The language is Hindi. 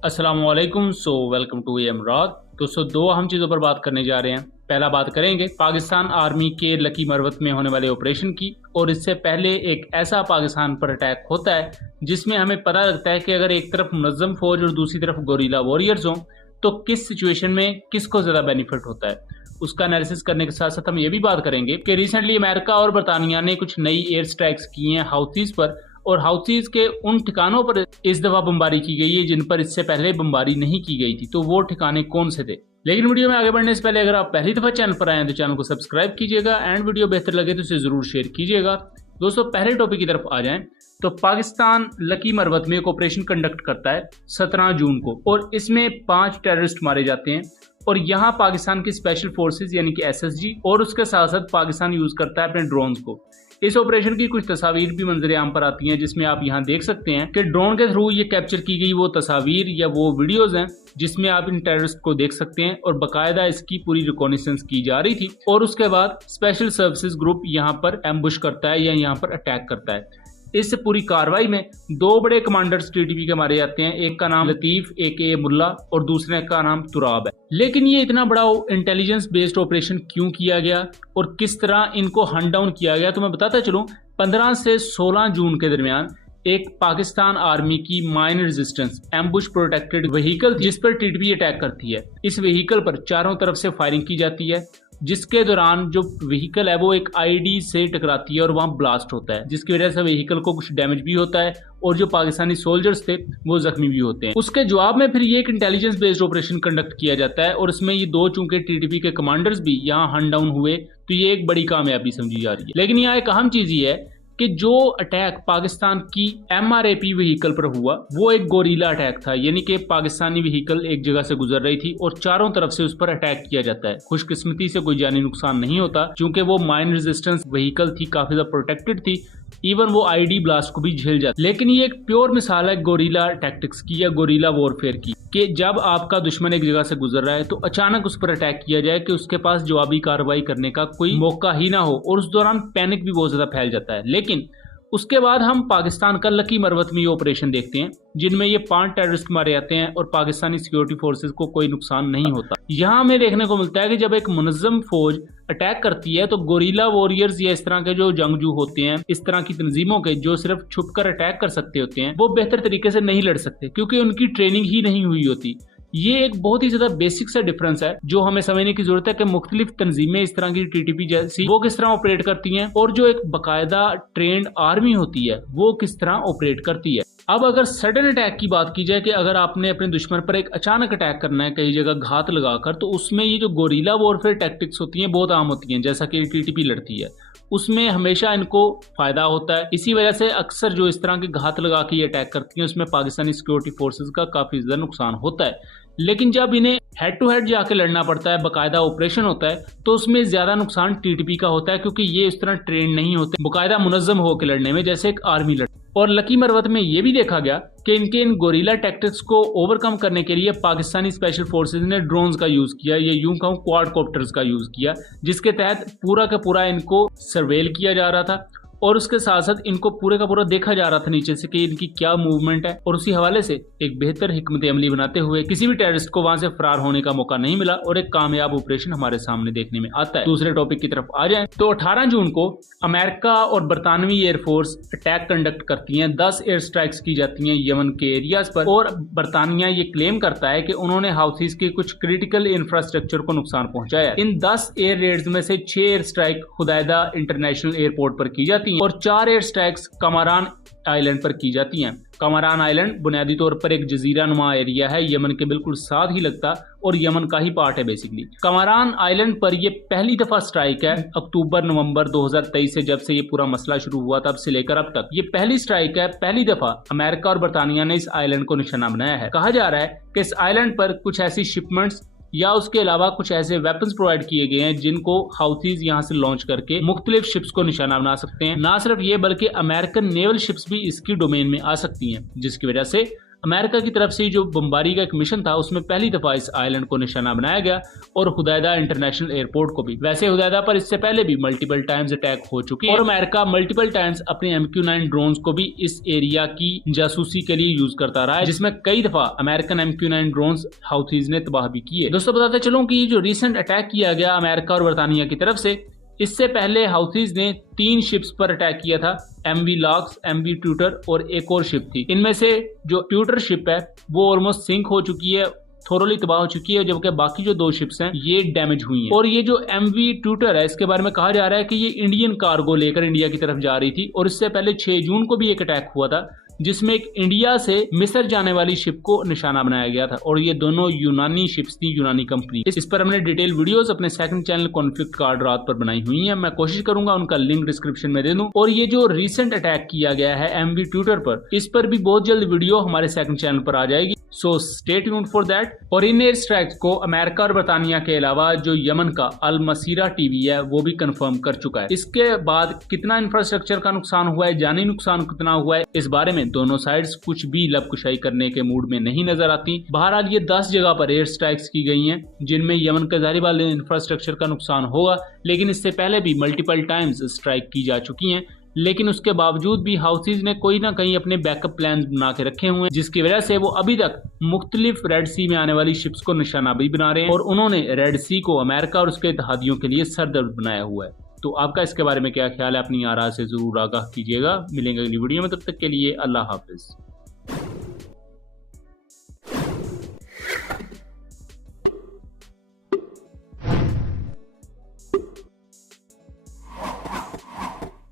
अस्सलामुअलैकुम। वेलकम टू इमराद। दोस्तों, दो अहम चीज़ों पर बात करने जा रहे हैं। पहला बात करेंगे पाकिस्तान आर्मी के लकी मरवत में होने वाले ऑपरेशन की, और इससे पहले एक ऐसा पाकिस्तान पर अटैक होता है जिसमें हमें पता लगता है कि अगर एक तरफ मुनज़्ज़म फौज और दूसरी तरफ गोरिल्ला वॉरियर्स हों तो किस सिचुएशन में किसको ज़्यादा बेनिफिट होता है। उसका एनालिसिस करने के साथ साथ हम ये भी बात करेंगे कि रिसेंटली अमेरिका और बरतानिया ने कुछ नई एयर स्ट्राइक्स की हैं हाउथीज़ पर, और हाउथीज के उन ठिकानों पर इस दफा बमबारी की गई है जिन पर इससे पहले बमबारी नहीं की गई थी। तो वो ठिकाने कौन से थे? लेकिन वीडियो में आगे बढ़ने से पहले अगर आप पहली दफा चैनल पर आए तो चैनल को सब्सक्राइब कीजिएगा, एंड वीडियो बेहतर लगे तो इसे जरूर शेयर कीजिएगा। दोस्तों, पहले टॉपिक की तरफ आ जाएं तो पाकिस्तान लकी मरवत में एक ऑपरेशन कंडक्ट करता है 17 जून को, और इसमें 5 टेररिस्ट मारे जाते हैं। और यहाँ पाकिस्तान की स्पेशल फोर्सेज यानी कि एसएसजी और उसके साथ साथ पाकिस्तान यूज करता है अपने ड्रोन्स को। इस ऑपरेशन की कुछ तस्वीर भी मंजर आम पर आती हैं, जिसमें आप यहाँ देख सकते हैं कि ड्रोन के थ्रू ये कैप्चर की गई वो तस्वीर या वो वीडियोज हैं जिसमें आप इन टेररिस्ट को देख सकते हैं, और बाकायदा इसकी पूरी रिकॉग्निशंस की जा रही थी। और उसके बाद स्पेशल सर्विसेज ग्रुप यहाँ पर एम्बुश करता है या यहाँ पर अटैक करता है। इस पूरी कार्रवाई में 2 बड़े कमांडर्स टीटीपी के मारे जाते हैं। एक का नाम लतीफ ए मुल्ला और दूसरे का नाम तुराब है। लेकिन ये इतना बड़ा इंटेलिजेंस बेस्ड ऑपरेशन क्यों किया गया और किस तरह इनको हंट डाउन किया गया, तो मैं बताता चलूं। 15 से 16 जून के दरमियान एक पाकिस्तान आर्मी की mine resistance ambush protected vehicle जिस पर टीटीपी अटैक करती है, इस व्हीकल पर चारों तरफ से फायरिंग की जाती है, जिसके दौरान जो व्हीकल है वो एक आईडी से टकराती है और वहां ब्लास्ट होता है, जिसकी वजह से व्हीकल को कुछ डैमेज भी होता है और जो पाकिस्तानी सोल्जर्स थे वो जख्मी भी होते हैं। उसके जवाब में फिर ये एक इंटेलिजेंस बेस्ड ऑपरेशन कंडक्ट किया जाता है, और इसमें ये 2 चूंकि टीटीपी के कमांडर्स भी यहाँ हंट डाउन हुए, तो ये एक बड़ी कामयाबी समझी जा रही है। लेकिन यहाँ एक अहम चीज ये है कि जो अटैक पाकिस्तान की एमआरएपी व्हीकल पर हुआ वो एक गोरिल्ला अटैक था, यानी कि पाकिस्तानी व्हीकल एक जगह से गुजर रही थी और चारों तरफ से उस पर अटैक किया जाता है। खुशकिस्मती से कोई जानी नुकसान नहीं होता, क्योंकि वो माइन रेजिस्टेंस व्हीकल थी, काफी ज्यादा प्रोटेक्टेड थी, इवन वो आईडी ब्लास्ट को भी झेल जाती। लेकिन ये एक प्योर मिसाल है गोरिल्ला टैक्टिक्स की या गोरिल्ला वॉरफेयर की, कि जब आपका दुश्मन एक जगह से गुजर रहा है तो अचानक उस पर अटैक किया जाए कि उसके पास जवाबी कार्रवाई करने का कोई मौका ही ना हो, और उस दौरान पैनिक भी बहुत ज्यादा फैल जाता है। लेकिन उसके बाद हम पाकिस्तान का लकी मरवत में ये ऑपरेशन देखते हैं जिनमें ये 5 टेररिस्ट मारे जाते हैं और पाकिस्तानी सिक्योरिटी फोर्सेस को कोई नुकसान नहीं होता। यहाँ हमें देखने को मिलता है कि जब एक मुनज़्ज़म फौज अटैक करती है तो गोरिल्ला वॉरियर्स या इस तरह के जो जंगजू होते हैं, इस तरह की तंजीमों के जो सिर्फ छुपकर अटैक कर सकते होते हैं, वो बेहतर तरीके से नहीं लड़ सकते क्योंकि उनकी ट्रेनिंग ही नहीं हुई होती। ये एक बहुत ही ज्यादा बेसिक सा डिफरेंस है जो हमें समझने की जरूरत है कि मुख्तलिफ तंजीमें इस तरह की टीटीपी जैसी वो किस तरह ऑपरेट करती हैं, और जो एक बाकायदा ट्रेंड आर्मी होती है वो किस तरह ऑपरेट करती है। अब अगर सडन अटैक की बात की जाए कि अगर आपने अपने दुश्मन पर एक अचानक अटैक करना है कई जगह घात लगाकर, तो उसमें ये जो गोरिल्ला वॉरफेयर टैक्टिक्स होती हैं बहुत आम होती हैं, जैसा कि टीटीपी लड़ती है उसमें हमेशा इनको फायदा होता है। इसी वजह से अक्सर जो इस तरह के घात लगा के ये अटैक करती हैं उसमें पाकिस्तानी सिक्योरिटी फोर्सेस का काफी ज्यादा नुकसान होता है। लेकिन जब इन्हें हेड टू हेड जाके लड़ना पड़ता है, बाकायदा ऑपरेशन होता है, तो उसमें ज्यादा नुकसान टीटीपी का होता है क्योंकि ये इस तरह ट्रेन नहीं होते बाकायदा मुनज़्ज़म होकर लड़ने में जैसे एक आर्मी लड़ती। और लकी मरवत में ये भी देखा गया कि इनके इन गोरिल्ला टैक्टिक्स को ओवरकम करने के लिए पाकिस्तानी स्पेशल फोर्सेज ने ड्रोन्स का यूज किया, या यूं कहूं क्वाडकॉप्टर्स का यूज किया, जिसके तहत पूरा का पूरा इनको सर्वेल किया जा रहा था और उसके साथ साथ इनको पूरे का पूरा देखा जा रहा था नीचे से कि इनकी क्या मूवमेंट है, और उसी हवाले से एक बेहतर हिकमत अमली बनाते हुए किसी भी टेररिस्ट को वहां से फरार होने का मौका नहीं मिला और एक कामयाब ऑपरेशन हमारे सामने देखने में आता है। दूसरे टॉपिक की तरफ आ जाए तो 18 जून को अमेरिका और बरतानवी एयरफोर्स अटैक कंडक्ट करती है। 10 एयर स्ट्राइक्स की जाती हैं यमन के एरियाज पर, और बरतानिया ये क्लेम करता है कि उन्होंने हाउथीज के कुछ क्रिटिकल इंफ्रास्ट्रक्चर को नुकसान पहुंचाया। इन 10 एयर रेड्स में से 6 air strike Hodeidah international airport पर की जाती और 4 एयर स्ट्राइक्स कमरान आइलैंड पर की जाती हैं। कमरान आइलैंड बुनियादी तौर पर एक जजीरा नुमा एरिया है, यमन के बिल्कुल साथ ही लगता और यमन का ही पार्ट है बेसिकली। कमरान आइलैंड पर यह पहली दफा स्ट्राइक है अक्टूबर नवंबर 2023 से, जब से ये पूरा मसला शुरू हुआ तब से लेकर अब तक ये पहली स्ट्राइक है। पहली दफा अमेरिका और बरतानिया ने इस आइलैंड को निशाना बनाया है। कहा जा रहा है कि इस आइलैंड पर कुछ ऐसी शिपमेंट्स या उसके अलावा कुछ ऐसे वेपन्स प्रोवाइड किए गए हैं जिनको हाउथीज यहां से लॉन्च करके मुख्तलिफ शिप्स को निशाना बना सकते हैं। ना सिर्फ ये बल्कि अमेरिकन नेवल शिप्स भी इसकी डोमेन में आ सकती हैं, जिसकी वजह से अमेरिका की तरफ से जो बमबारी का एक मिशन था उसमें पहली दफा इस आइलैंड को निशाना बनाया गया और हुदैदा इंटरनेशनल एयरपोर्ट को भी। वैसे हुदैदा पर इससे पहले भी मल्टीपल टाइम्स अटैक हो चुके हैं और अमेरिका मल्टीपल टाइम्स अपने MQ-9 ड्रोन्स को भी इस एरिया की जासूसी के लिए यूज करता रहा है, जिसमें कई दफा अमेरिकन MQ-9 ड्रोन्स हाउथीज ने तबाह भी किए। दोस्तों बताते चलूं कि जो रिसेंट अटैक किया गया अमेरिका और बरतानिया की तरफ से, इससे पहले हाउथीज ने 3 शिप्स पर अटैक किया था, MV लॉक्स, MV ट्यूटर और एक और शिप थी। इनमें से जो ट्यूटर शिप है वो ऑलमोस्ट सिंक हो चुकी है, थोरोली तबाह हो चुकी है, जबकि बाकी जो 2 शिप्स हैं ये डैमेज हुई हैं। और ये जो MV ट्यूटर है इसके बारे में कहा जा रहा है कि ये इंडियन कार्गो लेकर इंडिया की तरफ जा रही थी और इससे पहले 6 जून को भी एक अटैक हुआ था जिसमें एक इंडिया से मिस्र जाने वाली शिप को निशाना बनाया गया था और ये दोनों यूनानी शिप्स थी, यूनानी कंपनी। इस पर हमने डिटेल वीडियोस अपने सेकंड चैनल कॉन्फ्लिक्ट कार्ड रात पर बनाई हुई हैं, मैं कोशिश करूंगा उनका लिंक डिस्क्रिप्शन में दे दूं। और ये जो रिसेंट अटैक किया गया है MV ट्यूटर पर, इस पर भी बहुत जल्द वीडियो हमारे सेकंड चैनल पर आ जाएगी, so stay tuned for that. और इन एयर स्ट्राइक्स को अमेरिका और बरतानिया के अलावा जो यमन का अल मसीरा टीवी है वो भी कंफर्म कर चुका है। इसके बाद कितना इंफ्रास्ट्रक्चर का नुकसान हुआ है, जानी नुकसान कितना हुआ है, इस बारे में दोनों साइड्स कुछ भी लबकुशाई करने के मूड में नहीं नजर आती। बहरहाल ये 10 जगह पर एयर स्ट्राइक्स की गई हैं जिनमें यमन के जारी वाले इंफ्रास्ट्रक्चर का नुकसान होगा, लेकिन इससे पहले भी मल्टीपल टाइम्स स्ट्राइक की जा चुकी हैं। लेकिन उसके बावजूद भी हाउथीज ने कोई ना कहीं अपने बैकअप प्लान बना के रखे हुए हैं, जिसकी वजह से वो अभी तक मुख्तलिफ रेड सी में आने वाली शिप्स को निशाना भी बना रहे हैं और उन्होंने रेड सी को अमेरिका और उसके इत्तेहादियों के लिए सरदर्द बनाया हुआ है। तो आपका इसके बारे में क्या ख्याल है, अपनी आरा से जरूर आगाह कीजिएगा। मिलेंगे अगली वीडियो में, तब तक के लिए अल्लाह हाफिज।